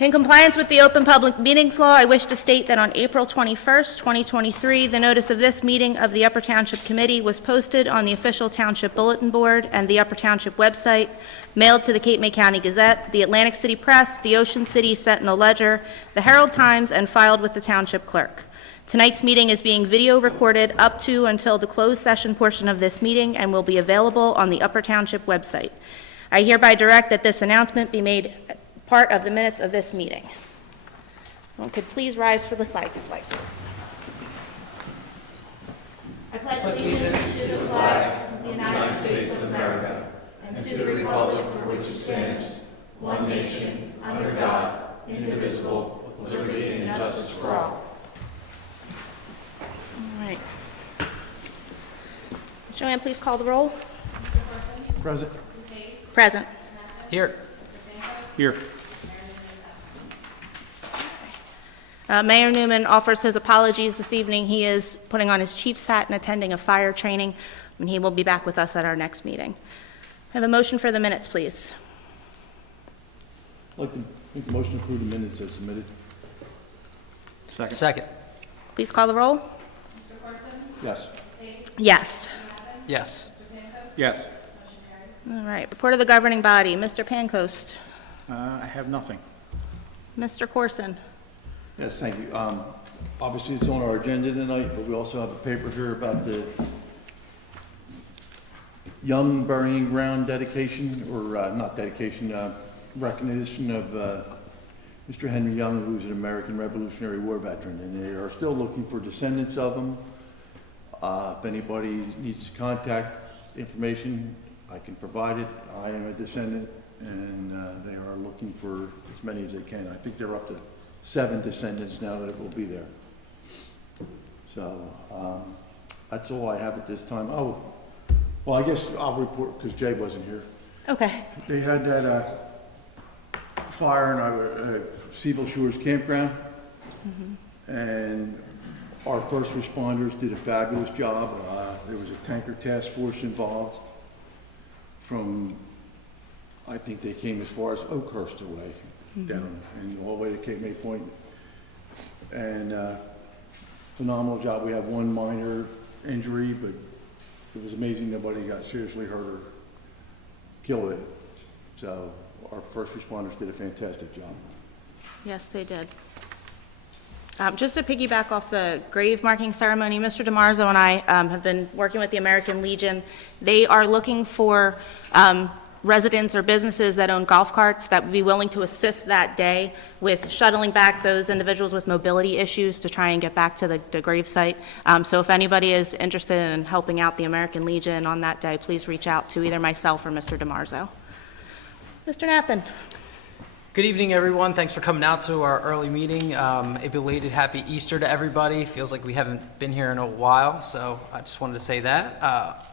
In compliance with the Open Public Meetings Law, I wish to state that on April 21st, 2023, the notice of this meeting of the Upper Township Committee was posted on the official Township Bulletin Board and the Upper Township website, mailed to the Cape May County Gazette, the Atlantic City Press, the Ocean City Sentinel-Ledger, the Herald Times, and filed with the Township Clerk. Tonight's meeting is being video recorded up to until the closed session portion of this meeting and will be available on the Upper Township website. I hereby direct that this announcement be made part of the minutes of this meeting. One could please rise for the flags, please. I pledge allegiance to the flag of the United States of America and to the republic for which it stands, one nation, under God, indivisible, with liberty and justice for all. All right. Joanne, please call the roll. Present. Present. Here. Here. Mayor Newman offers his apologies this evening. He is putting on his chief's hat and attending a fire training, and he will be back with us at our next meeting. I have a motion for the minutes, please. I'd like to make a motion to approve the minutes as submitted. Second. Please call the roll. Yes. Yes. Yes. Yes. All right. Report of the governing body. Mr. Pancoast. I have nothing. Mr. Corson. Yes, thank you. Obviously, it's on our agenda tonight, but we also have a paper here about the Young Burying Ground dedication, or not dedication, recognition of Mr. Henry Young, who's an American Revolutionary War veteran, and they are still looking for descendants of him. If anybody needs contact information, I can provide it. I am a descendant, and they are looking for as many as they can. I think they're up to 7 descendants now that will be there. So that's all I have at this time. Oh, well, I guess I'll report because Jay wasn't here. Okay. They had that fire in our Seville Shores campground, and our first responders did a fabulous job. There was a tanker task force involved from, I think they came as far as Oakhurst away, down and all the way to Cape May Point. And phenomenal job. We had one minor injury, but it was amazing nobody got seriously hurt or killed it. So our first responders did a fantastic job. Yes, they did. Just to piggyback off the grave marking ceremony, Mr. DiMarzo and I have been working with the American Legion. They are looking for residents or businesses that own golf carts that would be willing to assist that day with shuttling back those individuals with mobility issues to try and get back to the grave site. So if anybody is interested in helping out the American Legion on that day, please reach out to either myself or Mr. DiMarzo. Mr. Knappen. Good evening, everyone. Thanks for coming out to our early meeting. A belated happy Easter to everybody. Feels like we haven't been here in a while, so I just wanted to say that.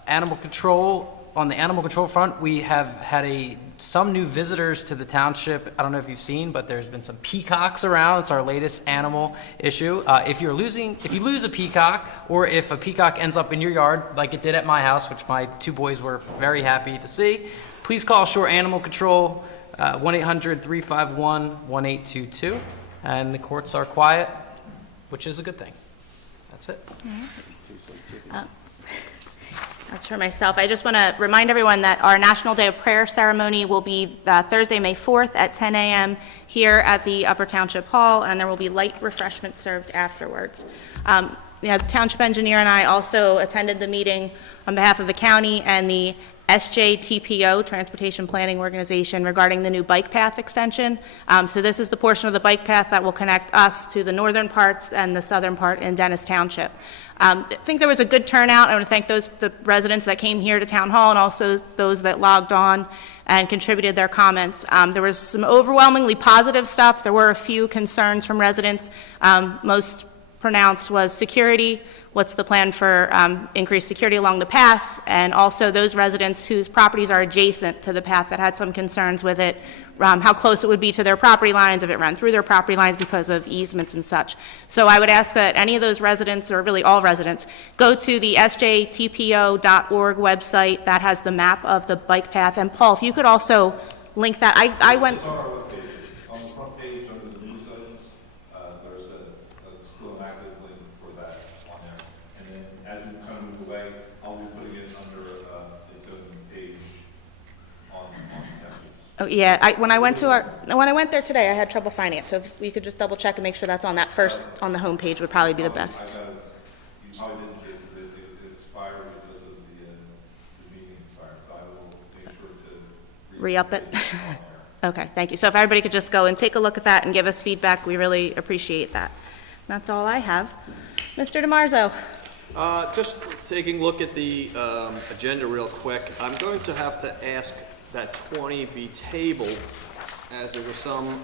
Animal control. On the animal control front, we have had some new visitors to the township. I don't know if you've seen, but there's been some peacocks around. It's our latest animal issue. If you lose a peacock, or if a peacock ends up in your yard, like it did at my house, which my 2 boys were very happy to see, please call Shore Animal Control, 1-800-351-1822. And the courts are quiet, which is a good thing. That's it. That's for myself. I just want to remind everyone that our National Day of Prayer ceremony will be Thursday, May 4th at 10 a.m. here at the Upper Township Hall, and there will be light refreshments served afterwards. The Township Engineer and I also attended the meeting on behalf of the county and the SJTPO, Transportation Planning Organization, regarding the new bike path extension. So this is the portion of the bike path that will connect us to the northern parts and the southern part in Dennis Township. I think there was a good turnout. I want to thank the residents that came here to Town Hall and also those that logged on and contributed their comments. There was some overwhelmingly positive stuff. There were a few concerns from residents. Most pronounced was security. What's the plan for increased security along the path? And also those residents whose properties are adjacent to the path that had some concerns with it, how close it would be to their property lines if it ran through their property lines because of easements and such. So I would ask that any of those residents, or really all residents, go to the sjtpo.org website. That has the map of the bike path. And Paul, if you could also link that. I went... On the front page, on Oh, yeah, when I went there today, I had trouble finding it, so if we could just double check and make sure that's on that first, on the homepage would probably be the best. You probably didn't see it because it expired because of the meeting expired, so I will make sure to. Re-up it? Okay, thank you. So if everybody could just go and take a look at that and give us feedback, we really appreciate that. That's all I have. Mr. DiMarzo? Just taking a look at the agenda real quick, I'm going to have to ask that 20 be tabled, as there were some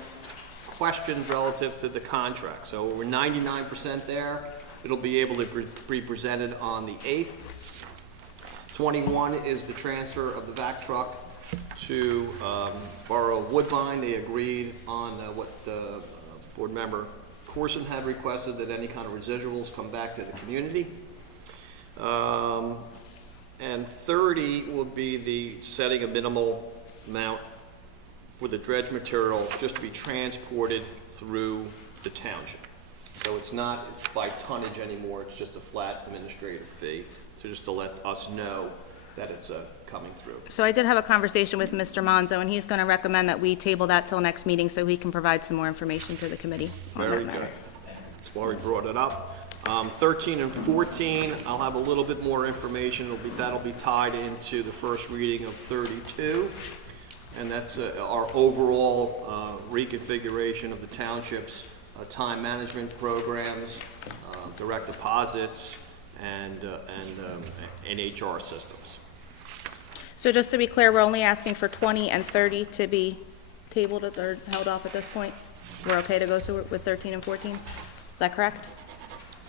questions relative to the contract. So we're 99% there. It'll be able to be presented on the 8th. 21 is the transfer of the vac truck to Borough of Woodbine. They agreed on what board member Corson had requested, that any kind of residuals come back to the community. And 30 will be the setting a minimal amount for the dredge material just to be transported through the township. So it's not by tonnage anymore, it's just a flat administrative fee, just to let us know that it's coming through. So I did have a conversation with Mr. Monzo, and he's going to recommend that we table that till next meeting so he can provide some more information to the committee on that Very matter. good. That's why we brought it up. 13 and 14, I'll have a little bit more information. That'll be tied into the first reading of 32. And that's our overall reconfiguration of the township's time management programs, direct deposits, and HR systems. So just to be clear, we're only asking for 20 and 30 to be tabled or held off at this point? We're okay to go through with 13 and 14? Is that correct?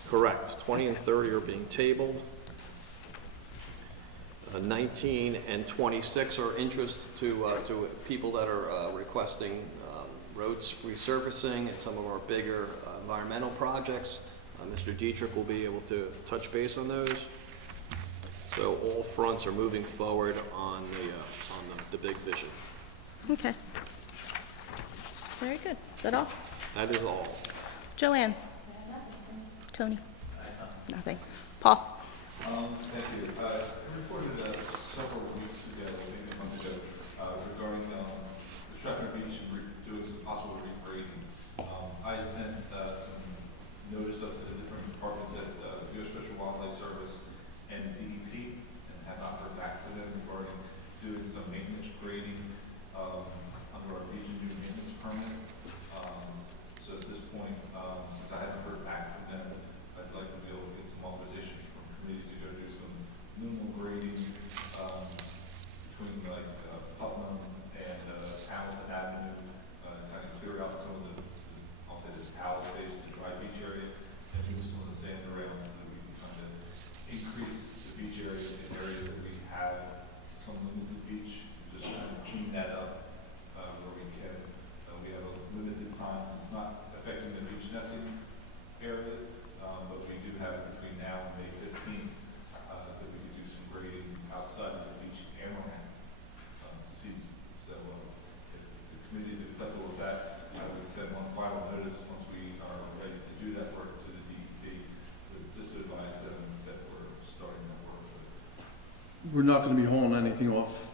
Correct. 20 and 30 are being tabled. 19 and 26 are interest to people that are requesting roads resurfacing and some of our bigger environmental projects. Mr. Dietrich will be able to touch base on those. So all fronts are moving forward on the big vision. Okay. Very good. Is that all? That is all. Joanne? Tony? Nothing. Paul? Thank you. I reported several weeks ago, maybe a month ago, regarding the Stratford Beach and doing some possible regrading. I had sent some notice up to the different departments at U.S. Fish and Wildlife Service and DEP, and have not heard back from them regarding doing some maintenance grading under our region new maintenance permit. So at this point, since I haven't heard back from them, I'd like to be able to get some authorizations from committees to go do some minimal grading between like Putnam and Hamilton Avenue, kind of clear out some of the, I'll say this towel space, the dry beach area, and move some of the sand around so that we can kind of increase the beach area in areas that we have some limited beach, just kind of clean that up where we can. We have a limited time. It's not affecting the beach nesting area, but we do have between now and May 15th that we can do some grading outside of the beach and around season. So if the committee is acceptable with that, I would send one final notice once we are ready to do that work to the DEP. Just to advise them that we're starting that work. We're not going to be hauling anything off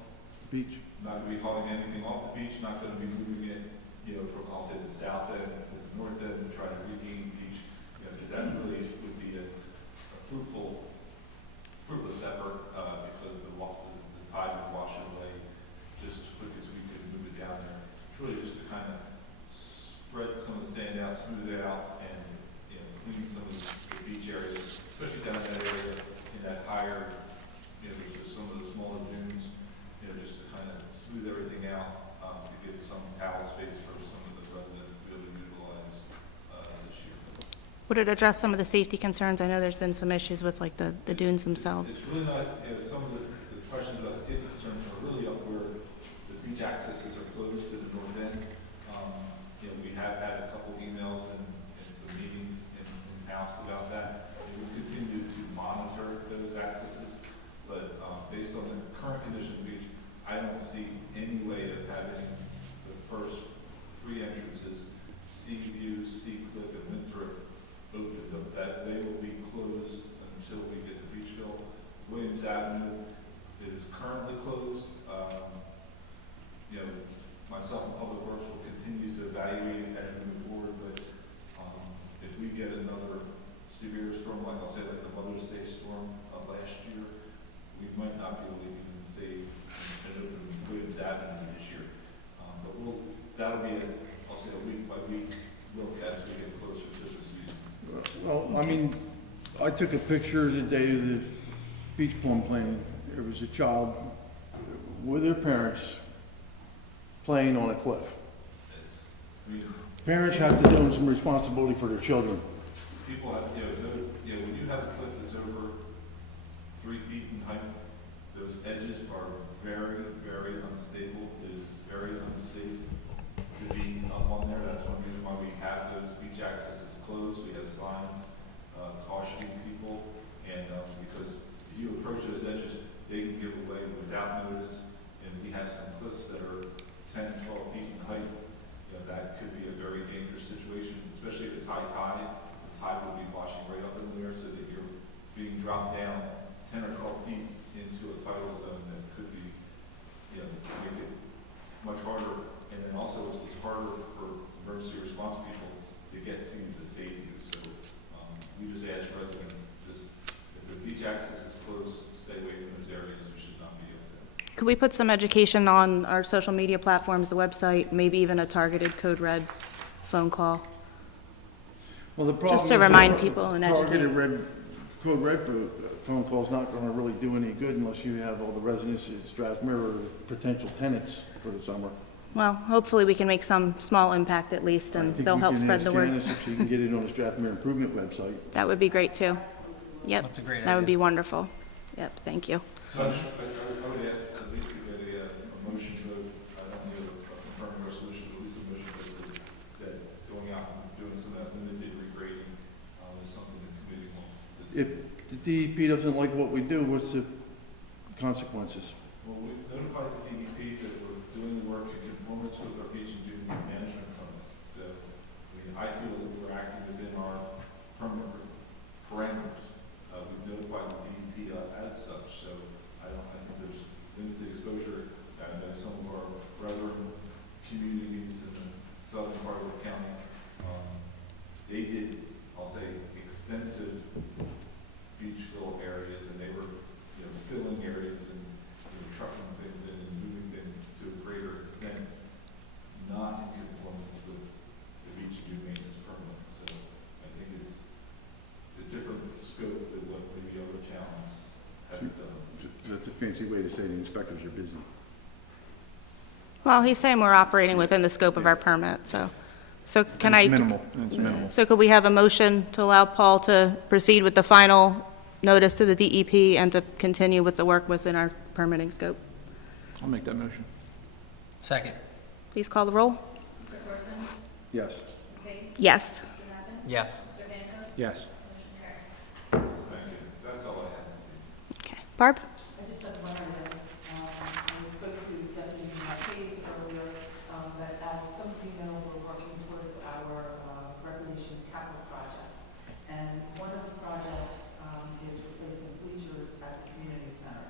the beach. Not going to be hauling anything off the beach, not going to be moving it, from, I'll say, the south end to the north end and try to regain beach, because that really would be a fruitless effort, because the tide would wash it away just as quick as we could move it down there. It's really just to kind of spread some of the sand out, smooth it out, and, clean some of the beach areas, especially down in that area, in that higher, there's just some of the smaller dunes, just to kind of smooth everything out, to get some towel space for some of the residents to be able to utilize this year. Would it address some of the safety concerns? I know there's been some issues with like the dunes themselves. It's really not, some of the questions about the safety concerns are really up where the beach accesses are closed to the north end. We have had a couple emails and some meetings in-house about that. We will continue to monitor those accesses, but based on the current condition of the beach, I don't see any way of having the first three entrances, Seaview, Sea Cliff, and Winthrop, opened up. That they will be closed until we get the beach built. Williams Avenue is currently closed. myself and Public Works will continue to evaluate and move forward, but if we get another severe storm, like I'll say, like the Mother's Day storm of last year, we might not be able to even save and open Williams Avenue this year. But that'll be, I'll say, a week by week look as we get closer to the season. Well, I mean, I took a picture the day of the beach plum planting. There was a child with their parents playing on a cliff. It's, I mean, Parents have to own some responsibility for their children. people have, when you have a cliff that's over 3 feet in height, those edges are very, very unstable. It is very unsafe to be up on there. That's one reason why we have those beach accesses closed. We have signs cautioning people, and because if you approach those edges, they can give away without notice. And we have some cliffs that are 10, 12 feet in height. That could be a very dangerous situation, especially if it's high tide. The tide will be washing right up in there, so that you're being dropped down 10 or 12 feet into a tidal zone that could be, make it much harder. And then also, it's harder for emergency response people to get to save you. So we just ask residents, if the beach access is closed, stay away from those areas. We should not be up there. Could we put some education on our social media platforms, the website, maybe even a targeted Code Red phone call? Well, the problem Just to is remind that people and targeted educate. Code red phone call's not gonna really do any good unless you have all the residents of Strathmere or potential tenants for the summer. Well, hopefully we can make some small impact at least, and they'll help spread the I word. think we can ask Janice if she can get it on the Strathmere Improvement website. That would be great too. Yep. That's a great That would idea. be wonderful. Yep, thank you. So I would ask at least to get a motion vote, I don't know, a confirming resolution, but at least a motion vote that going out and doing some of that limited regrading is something the committee wants to do. If the DEP doesn't like what we do, what's the consequences? Well, we notified the DEP that we're doing the work in conformance with our beach and dune management permit. So, I feel that we're acting within our permit parameters. We've notified the DEP as such, so I think there's limited exposure. I know some of our brethren communities in the southern part of the county, they did, I'll say, extensive beach fill areas, and they were, filling areas and trucking things in and moving things to a greater extent, not in conformance with the beach and dune maintenance permit. So I think it's a different scope than what maybe other towns have done. That's a fancy way to say the inspectors are busy. Well, he's saying we're operating within the scope of our permit, so can I? It's minimal, it's minimal. So could we have a motion to allow Paul to proceed with the final notice to the DEP and to continue with the work within our permitting scope? I'll make that motion. Second. Please call the roll. Yes. Yes. Yes. Yes. Thank you. That's all I have to say. Okay. Barb? I just have one item. I spoke to Deputy Marquez earlier, but as some of you know, we're working towards our recreation capital projects. And one of the projects is replacement bleachers at the community center.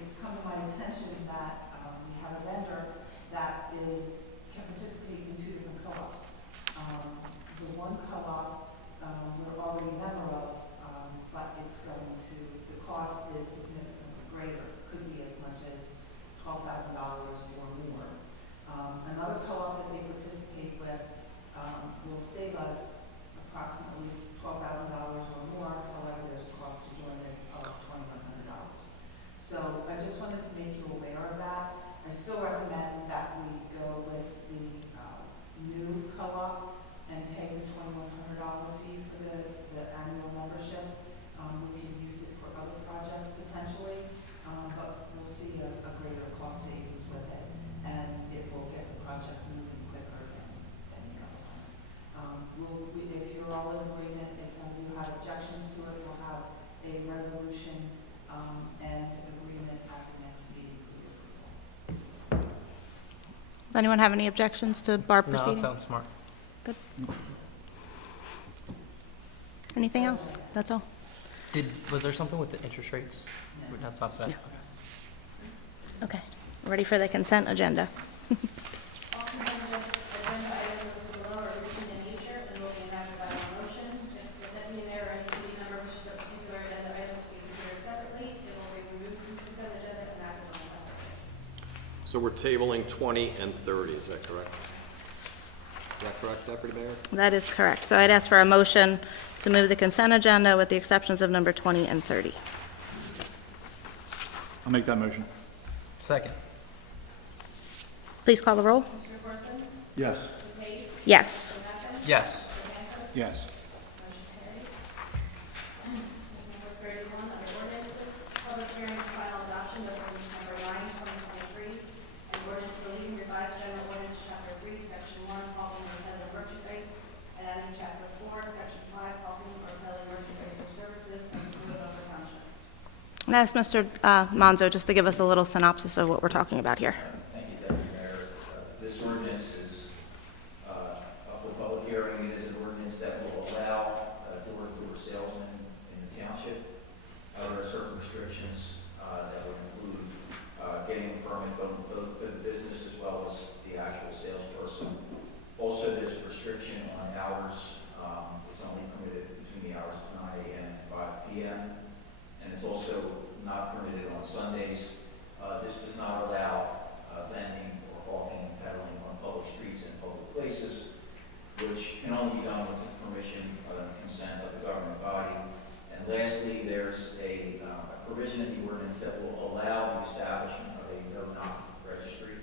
It's come to my attention that we have a vendor that can participate in 2 different co-ops. The one co-op we're already a member of, but the cost is significantly greater, could be as much as $12,000 or more. Another co-op that they participate with will save us approximately $12,000 or more, however, there's a cost to join it of $2,100. So I just wanted to make you aware of that. I still recommend that we go with the new co-op and pay the $2,100 fee for the annual membership. We can use it for other projects potentially, but we'll see a greater cost savings with it, and it will get the project moving quicker than the other one. If you're all in agreement, if none of you have objections to it, we'll have a resolution and agreement at the next meeting for your approval. Does anyone have any objections to Barb No, that proceeding? sounds smart. Good. Anything else? That's all? Was there something with the interest rates? That's not today. Okay. Ready for the consent agenda? All consent agenda items listed below are routine in nature and will be enacted by one motion. If the deputy mayor or any committee member wishes a particular agenda item to be considered separately, it will be removed from the consent agenda and acted on separately. So we're tabling 20 and 30, is that correct? Is that correct, Deputy Mayor? That is correct. So I'd ask for a motion to move the consent agenda with the exceptions of number 20 and 30. I'll make that motion. Second. Please call the roll. Mr. Corson? Yes. Mrs. Hayes? Yes. Mr. Becker? Yes. Mr. Hansel? Yes. Motion carried. Number 31, under ordinances, public hearing and final adoption of ordinance number 9, 2023, an ordinance deleting revised general ordinance, chapter 3, section 1, hauling or peddling merchandise, and adding chapter 4, section 5, hauling or peddling merchandise or services, and the code of the township. And ask Mr. Monzo just to give us a little synopsis of what we're talking about here. Thank you, Deputy Mayor. This ordinance is up for public hearing. It is an ordinance that will allow door-to-door salesmen in the township. There are certain restrictions that would include getting a permit from both the business as well as the actual salesperson. Also, there's a restriction on hours. It's only permitted between the hours of 9 a.m. and 5 p.m. And it's also not permitted on Sundays. This does not allow vending or hawking and peddling on public streets and public places, which can only be done with the permission or consent of the governing body. And lastly, there's a provision in the ordinance that will allow the establishment of a no-knock registry.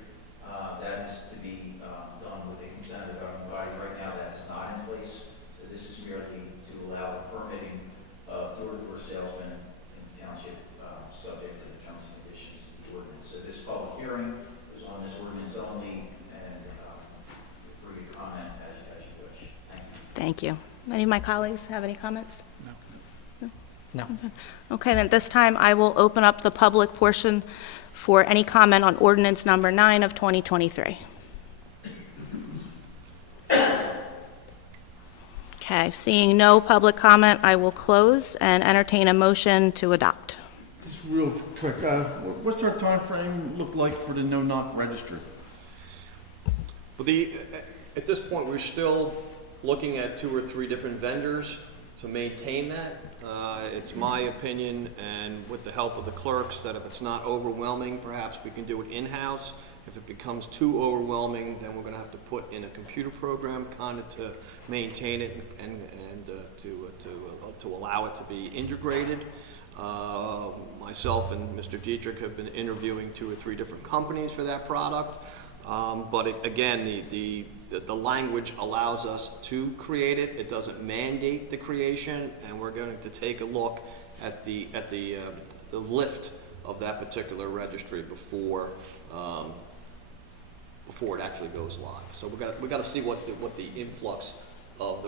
That is to be done with the consent of the governing body. Right now, that is not in place. So this is merely to allow the permitting of door-to-door salesmen in the township, subject to the terms and conditions of the ordinance. So this public hearing is on this ordinance only, and for your comment as you wish. Thank you. Thank you. Any of my colleagues have any comments? No. Okay, then at this time, I will open up the public portion for any comment on ordinance number 9 of 2023. Okay, seeing no public comment, I will close and entertain a motion to adopt. Just real quick, what's our time frame look like for the no-knock registry? Well, at this point, we're still looking at 2 or 3 different vendors to maintain that. It's my opinion, and with the help of the clerks, that if it's not overwhelming, perhaps we can do it in-house. If it becomes too overwhelming, then we're gonna have to put in a computer program kind of to maintain it and to allow it to be integrated. Myself and Mr. Dietrich have been interviewing 2 or 3 different companies for that product. But again, the language allows us to create it. It doesn't mandate the creation, and we're going to take a look at the lift of that particular registry before it actually goes live. So we got to see what the influx of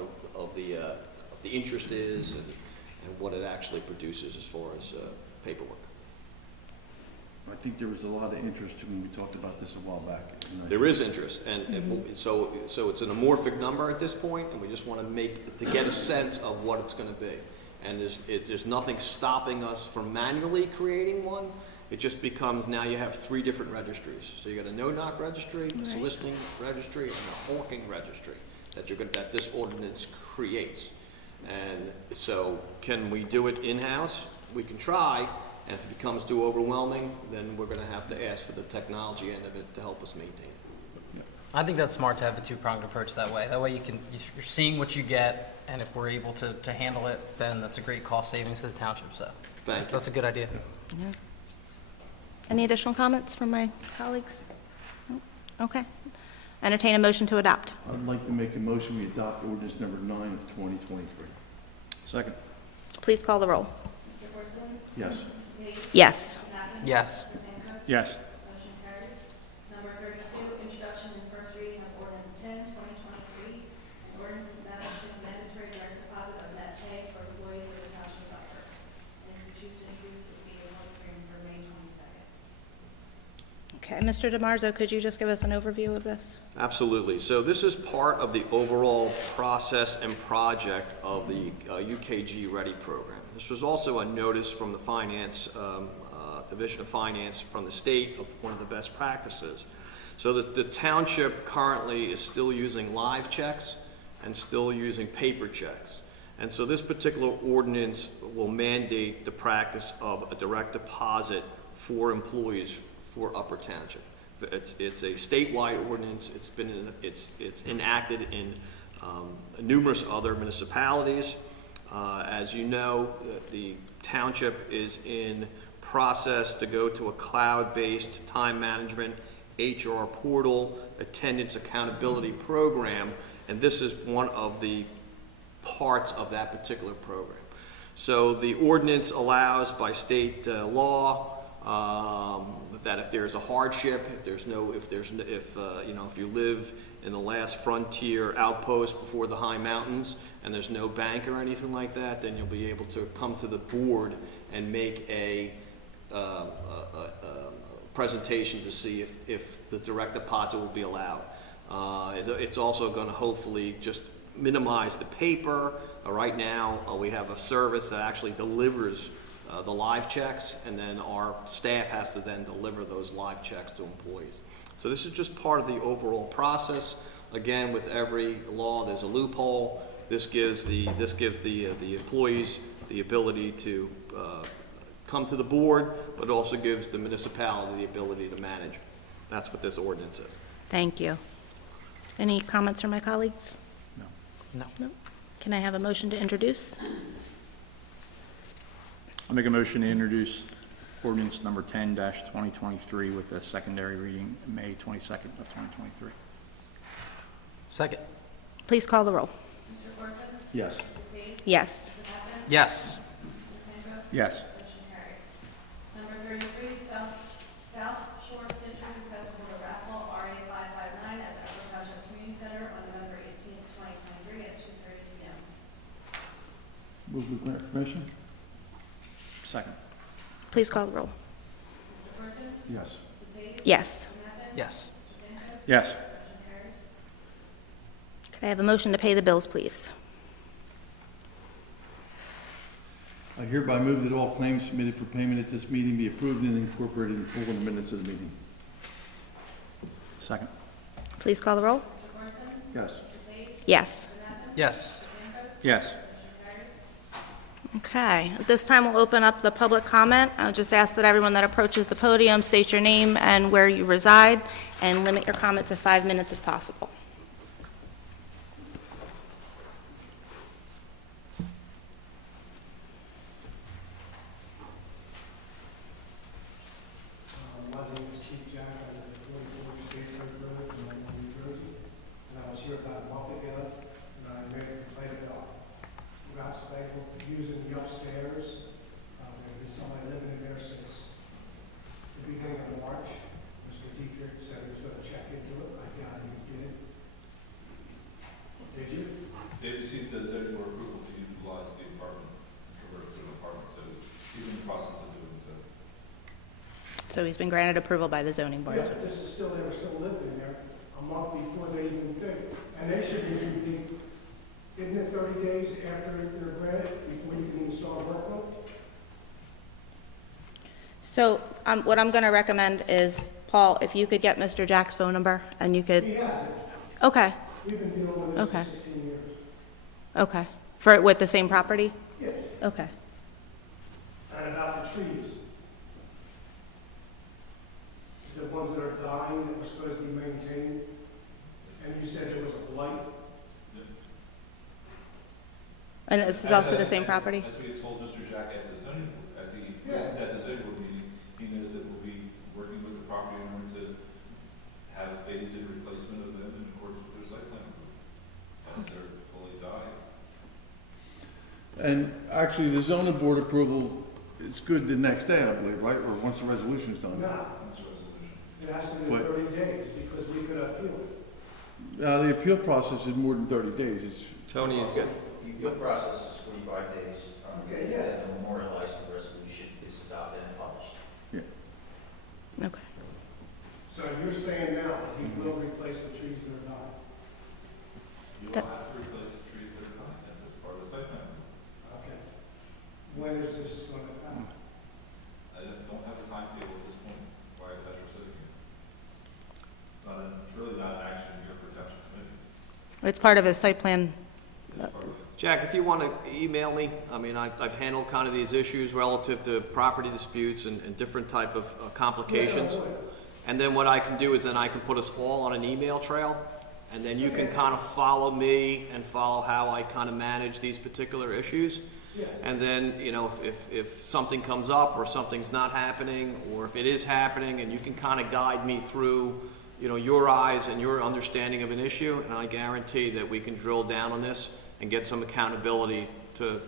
the interest is and what it actually produces as far as paperwork. I think there was a lot of interest when we talked about this a while back. There is interest, and so it's an amorphic number at this point, and we just want to get a sense of what it's going to be. And there's nothing stopping us from manually creating one. It just becomes, now you have 3 different registries. So you got a no-knock registry, a soliciting registry, and a hawking registry that this ordinance creates. And so, can we do it in-house? We can try. And if it becomes too overwhelming, then we're going to have to ask for the technology end of it to help us maintain it. I think that's smart to have the 2-pronged approach that way. That way you're seeing what you get, and if we're able to handle it, then that's a great cost savings to the township, so. Thank you. That's a good idea. Yeah. Any additional comments from my colleagues? No? Okay. Entertain a motion to adopt. I'd like to make a motion, we adopt ordinance number 9 of 2023. Second. Please call the roll. Mr. Corson? Yes. Mrs. Hayes? Yes. Mr. Navin? Yes. Mr. Hankos? Yes. Motion carried. Number 32, introduction and first reading of ordinance 10, 2023, an ordinance establishing a mandatory direct deposit of net pay for employees of the township of Butler. And if you choose to introduce, it will be a public hearing for May 22nd. Okay, Mr. DiMarzo, could you just give us an overview of this? Absolutely. So this is part of the overall process and project of the UKG Ready program. This was also a notice from the Finance, Division of Finance from the state of one of the best practices. So the township currently is still using live checks and still using paper checks. And so this particular ordinance will mandate the practice of a direct deposit for employees for Upper Township. It's a statewide ordinance. It's enacted in numerous other municipalities. As you know, the township is in process to go to a cloud-based time management HR portal attendance accountability program, and this is one of the parts of that particular program. So the ordinance allows by state law that if there's a hardship, if you live in the last frontier outpost before the high mountains and there's no bank or anything like that, then you'll be able to come to the board and make a presentation to see if the direct deposit will be allowed. It's also going to hopefully just minimize the paper. Right now, we have a service that actually delivers the live checks, and then our staff has to then deliver those live checks to employees. So this is just part of the overall process. Again, with every law, there's a loophole. This gives the employees the ability to come to the board, but also gives the municipality the ability to manage. That's what this ordinance is. Thank you. Any comments from my colleagues? No. No. Can I have a motion to introduce? I'll make a motion to introduce ordinance number 10-2023 with a secondary reading May 22nd of 2023. Second. Please call the roll. Mr. Corson? Yes. Mrs. Hayes? Yes. Mr. Patton? Yes. Mr. Penrose? Yes. Motion carried. Number 33, South Shore Stitchers request for a raffle, RA 559 at the Upper Township Community Center on November 18th, 2023 at 2:30 p.m. Move to grant permission? Second. Please call the roll. Mr. Corson? Yes. Mrs. Hayes? Yes. Mr. Patton? Yes. Mr. Penrose? Yes. Motion carried. Could I have a motion to pay the bills, please? I hereby move that all claims submitted for payment at this meeting be approved and incorporated in full in the minutes of the meeting. Second. Please call the roll. Mr. Corson? Yes. Mrs. Hayes? Yes. Mr. Patton? Yes. Mr. Penrose? Yes. Motion carried. Okay, at this time, we'll open up the public comment. I'll just ask that everyone that approaches the podium state your name and where you reside, and limit your comment to 5 minutes if possible. My name is Keith Jack, I live at 44 State Road, New Jersey, and I was here about a month ago, and I made a complaint about grass people using the upstairs. There's been somebody living in there since the beginning of March. Mr. Dietrich said he was gonna check into it, I got him, he did. Did you? They received the zoning board approval to utilize the apartment, convert it to an apartment, so he's in the process of doing so. So he's been granted approval by the zoning board. Yeah, but this is still, they were still living there a month before they even did. And they should be, isn't it 30 days after they're granted before you can even start work on it? So what I'm going to recommend is, Paul, if you could get Mr. Jack's phone number, and you He could, has it. okay, We've been dealing with this Okay. for 16 years. okay. With the same property? Yeah. Okay. And about the trees. The ones that are dying that were supposed to be maintained. And you said there was a blight. And this is also the same property? As we had told Mr. Jack at the zoning, as he Yeah. listened at the zoning board meeting, he knows that we'll be working with the property owner to have a phased replacement of them in accordance with their site plan approval. Once they're fully died. And actually, the zoning board approval is good the next day, I believe, right? Or once the resolution's done? No, Once resolution. it has to be What? 30 days because we could appeal it. The appeal process is more than 30 days. It's, Tony is good. The appeal process is 45 days. Okay, yeah. The memorializing resolution is adopted and published. Okay. So you're saying now that he will replace the trees that are dying? You will That- have to replace the trees that are dying, that's part of the site plan approval. Okay. When is this going to happen? I don't have a timetable at this point, why that's sitting here. It's not It's part of his site plan. Jack, if you want to email me, I mean, I've handled kind of these issues relative to property disputes and different type of complications. And then what I can do is then I can put us all on an email trail, and then you can kind of follow me and follow how I kind of manage these particular issues. And then, you know, if something comes up or something's not happening, or if it is happening, and you can kind of guide me through, you know, your eyes and your understanding of an issue, and I guarantee that we can drill down on this and get some accountability to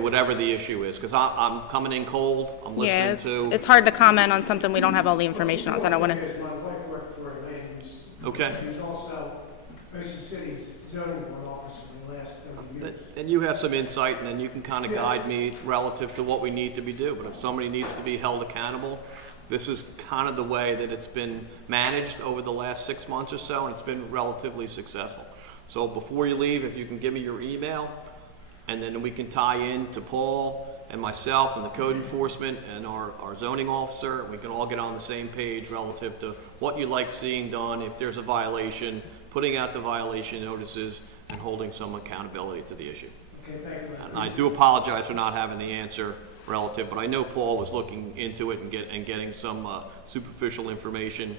whatever the issue is, because I'm coming in cold, I'm Yeah, listening to. it's hard to comment on something we don't have all the information on, so I don't want to. Because my wife worked for a land use. Okay. She was also Ocean City's zoning board officer for the last 30 years. And you have some insight, and then you can kind of guide me relative to what we need to be do. But if somebody needs to be held accountable, this is kind of the way that it's been managed over the last 6 months or so, and it's been relatively successful. So before you leave, if you can give me your email, and then we can tie in to Paul and myself and the code enforcement and our zoning officer, and we can all get on the same page relative to what you like seeing done, if there's a violation, putting out the violation notices, and holding some accountability to the issue. Okay, thank you. And I do apologize for not having the answer relative, but I know Paul was looking into it and getting some superficial information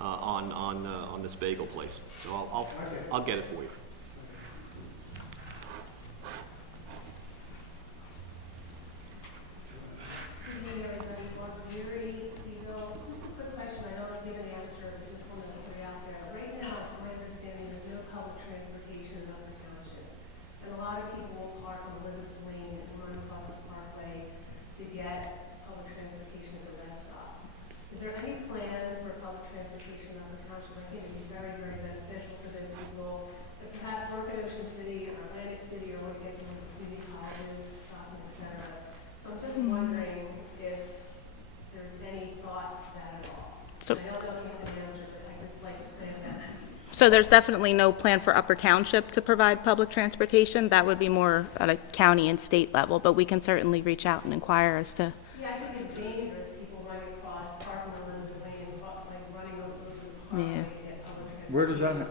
on this bagel place. So I'll get it for you. Good evening, everybody. Barbara Geary, Seagull. Just a quick question. I don't know if you have an answer, but just wanted to put it out there. Right now, my understanding is no public transportation in Upper Township. And a lot of people will park on Elizabeth Lane and run across the parkway to get public transportation to the rest stop. Is there any plan for public transportation in Upper Township? I think it would be very, very beneficial for those people that perhaps work in Ocean City or Atlantic City or want to get from the community colleges, Stockton, et cetera. So I'm just wondering if there's any thought to that at all. So- I don't know if you have an answer, but I just like to plan that. So there's definitely no plan for Upper Township to provide public transportation. That would be more at a county and state level, but we can certainly reach out and inquire as to. Yeah, I think it's dangerous, people running across, parking on Elizabeth Lane, and like running over the parkway Yeah. to get public transportation. Where does that,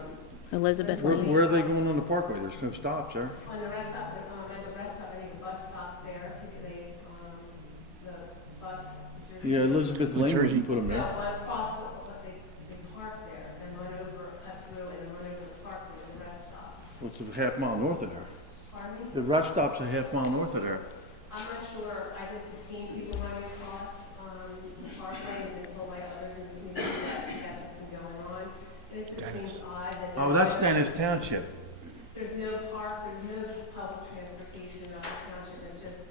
Elizabeth where Lane. are they going on the parkway? There's no stops there. On the rest stop, at the rest stop, I think the bus stops there, they, the bus. Yeah, Elizabeth Lane wouldn't put them No, there. but across, they park there and run over, cut through and run over the park with the rest stop. Well, it's a half mile north of there. Pardon me? The rest stop's a half mile north of there. I'm not sure, I just have seen people running across, the parkway and been told by others in the community that that's what's been going on. And it just seems odd that. Oh, that's Dennis Township. There's no park, there's no public transportation in Upper Township, it's just,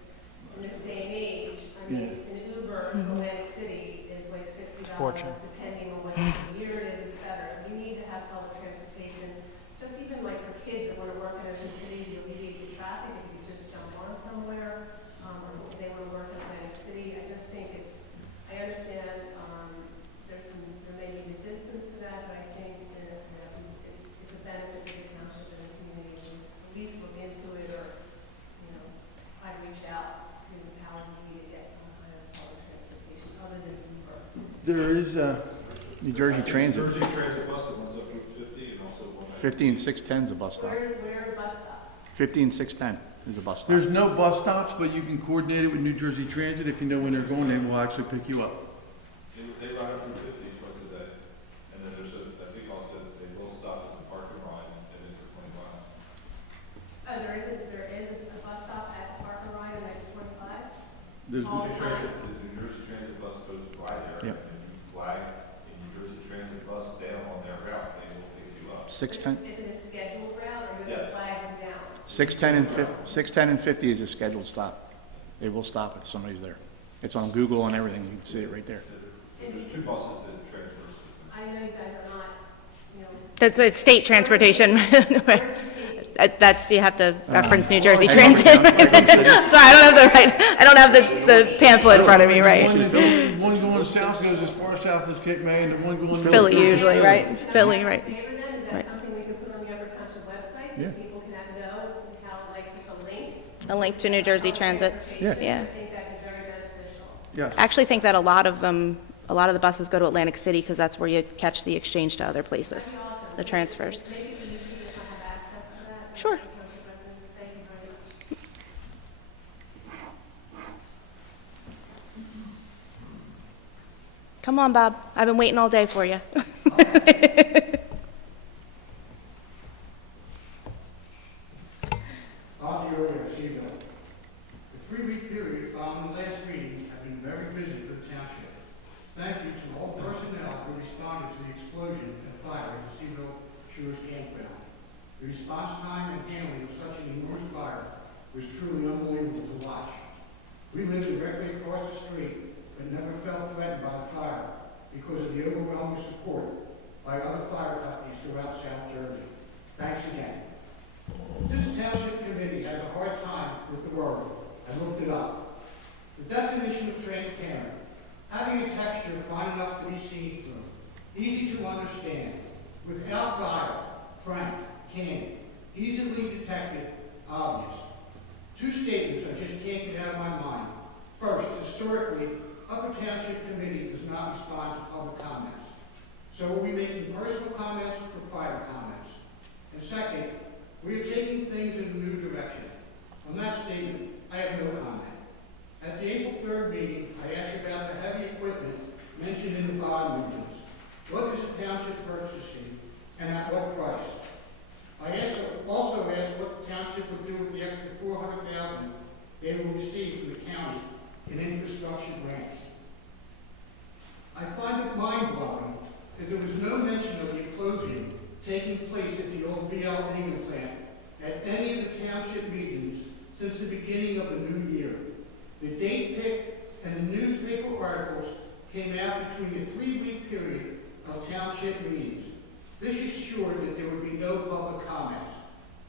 in this day and age, I mean, an Uber to Atlantic City is like $60, Fortune. depending on what year it is, et cetera. We need to have public transportation, just even like for kids that wanna work in Ocean City, to alleviate the traffic, if you just jump on somewhere, or if they wanna work in Atlantic City, I just think it's, I understand, there may be resistance to that, but I think that, it's a benefit to the township and the community to at least look into it, or, I'd reach out to Powers to get some kind of public transportation other than Uber. There is, New Jersey Transit, Jersey Transit bus that runs up Route 50 and also one. 50 and 610 is a bus stop. Where are the bus stops? 50 and 610 is a bus stop. there's no bus stops, but you can coordinate it with New Jersey Transit. If you know when they're going, they will actually pick you up. They ride up Route 50 twice a day. And then there's I think also that they will stop at the park and ride, and it's a 20 mile. Oh, there is a bus stop at Park and Ride, and it's 25? There's, All the time? The New Jersey Transit bus goes by there. Yep. And if you flag a New Jersey Transit bus down on their route, they will pick you up. 610, Is it a scheduled route, or you're Yes. gonna flag them down? 610 and 50 is a scheduled stop. They will stop if somebody's there. It's on Google and everything, you can see it right there. There's two buses that transfer. I know you guys are not, That's a state transportation. That's, you have to reference New Jersey I know, Transit. I know. Sorry, I don't have the pamphlet in front of me, right? one going south goes as far south as Cape May, and the one going north. Philly goes to usually, right? Philly, right? favor then, is that Right. something we can put on the Upper Township website, so Yeah. people can know how, like, just a link? A link to New Jersey Transits. Yeah. I Yeah. think that'd be very beneficial. Yes. I actually think that a lot of the buses go to Atlantic City because that's where you catch the exchange to other places, the transfers. Maybe these people don't have access Sure. Township residents, thank you very much. Come on, Bob. I've been waiting all day for you. Bob Diori of Seaville. The 3-week period following the last meeting have been very busy for the township. Thank you to all personnel who responded to the explosion and fire at the Seaville Shores Campground. The response time and handling of such an enormous fire was truly unbelievable to watch. We live directly across the street, but never felt threatened by the fire because of the overwhelming support by other fire companies throughout South Jersey. Thanks again. This township committee has a hard time with the word. I looked it up. The definition of transparent: having a texture fine enough to be seen through, easy to understand, without guile, frank, candid, easily detected, obvious. Two statements I just can't get out of my mind. First, historically, Upper Township Committee does not respond to public comments. So are we making personal comments or private comments? And second, we are taking things in a new direction. On that statement, I have no comment. At the April 3rd meeting, I asked about the heavy equipment mentioned in the bond movements. What is the township purchasing and at what price? I also asked what the township would do with the extra $400,000 they will receive from the county in infrastructure grants. I find it mind-blowing that there was no mention of the closing taking place at the old BL England plant at any of the township meetings since the beginning of the new year. The date picked and the newspaper articles came out between the 3-week period of township meetings. This assured that there would be no public comments.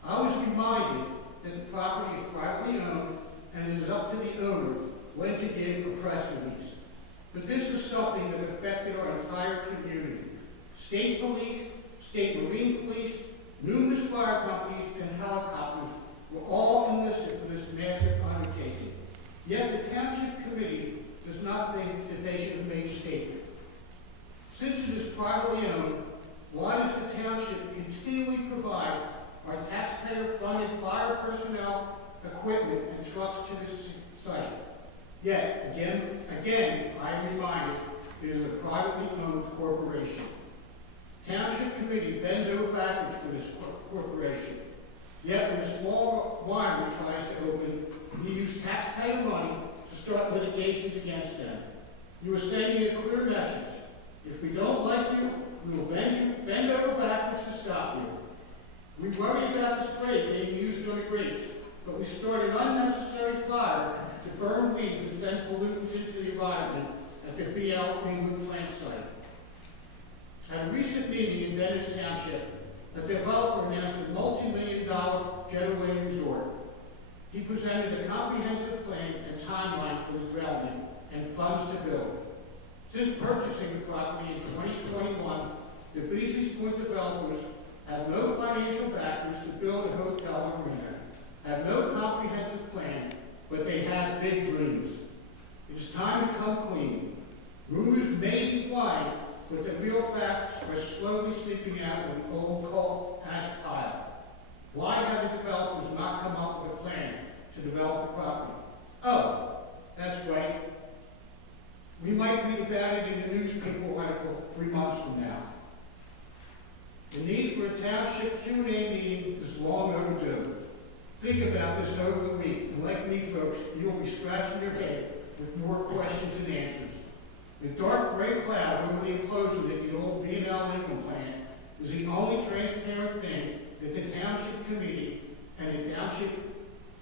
I was reminded that the property is privately owned and it is up to the owner when to give a press release. But this was something that affected our entire community. State police, state marine police, numerous fire companies, and helicopters were all enlisted for this massive undertaking. Yet the Township Committee does not think that they should have made a statement. Since it is privately owned, why does the township continually provide our taxpayer-funded fire personnel, equipment, and trucks to this site? Yet, again, I am reminded it is a privately owned corporation. Township Committee bends over backwards for this corporation. Yet, when a small winery tries to open, you use taxpayer money to start litigations against them. You are sending a clear message. If we don't like you, we will bend over backwards to stop you. We worry about the spray being used on the grapes, but we start an unnecessary fire to burn weeds and send pollutants into the environment at the BL England plant site. At a recent meeting in Dennis Township, a developer announced a multi-million-dollar getaway resort. He presented a comprehensive plan and timeline for the development and funds to build. Since purchasing the property in 2021, the Beasley's Point developers have no financial backers to build a hotel or marina, have no comprehensive plan, but they have big dreams. It is time to come clean. Rumors may be flying, but the real facts are slowly slipping out of the old coal ash pile. Why have the developers not come up with a plan to develop the property? Oh, that's right. We might read about it in the newspaper article 3 months from now. The need for a township Q&A meeting is long overdue. Think about this over the week, and like me, folks, you will be scratching your head with more questions and answers. The dark gray cloud over the enclosure at the old B&L Lincoln plant is the only transparent thing that the Township Committee and the Township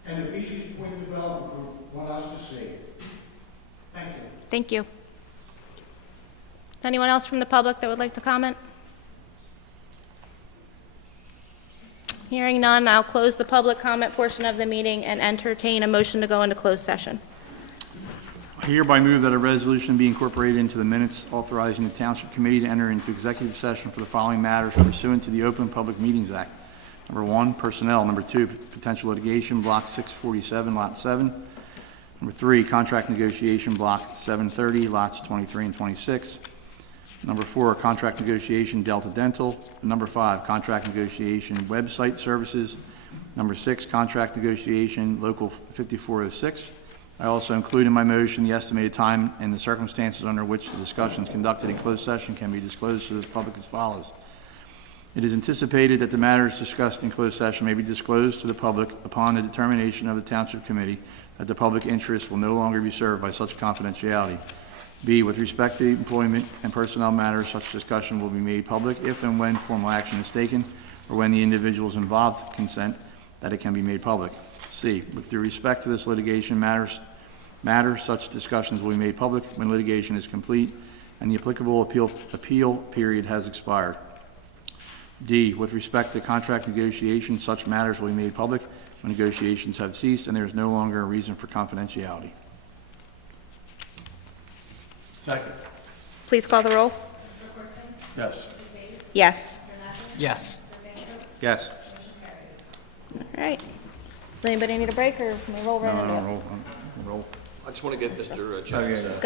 and the Beaches Point Development Group want us to see. Thank you. Thank you. Anyone else from the public that would like to comment? Hearing none, I'll close the public comment portion of the meeting and entertain a motion to go into closed session. I hereby move that a resolution be incorporated into the minutes authorizing the Township Committee to enter into executive session for the following matters pursuant to the Open Public Meetings Act. Number 1, personnel. Number 2, potential litigation, Block 647, Lot 7. Number 3, contract negotiation, Block 730, Lots 23 and 26. Number 4, contract negotiation, Delta Dental. Number 5, contract negotiation, website services, Number 6, contract negotiation, Local 5406. I also include in my motion the estimated time and the circumstances under which the discussions conducted in closed session can be disclosed to the public as follows. It is anticipated that the matters discussed in closed session may be disclosed to the public upon the determination of the Township Committee that the public interest will no longer be served by such confidentiality. B, with respect to employment and personnel matters, such discussion will be made public if and when formal action is taken or when the individuals involved consent that it can be made public. C, with respect to this litigation matters, such discussions will be made public when litigation is complete and the applicable appeal period has expired. D, with respect to contract negotiations, such matters will be made public when negotiations have ceased and there is no longer a reason for confidentiality. Second. Please call the roll. Yes. Yes. Yes. Yes. All right. Does anybody need a break, or can we roll right into it? Roll. I just want to get Mr. Oh, Chad's, Go ahead.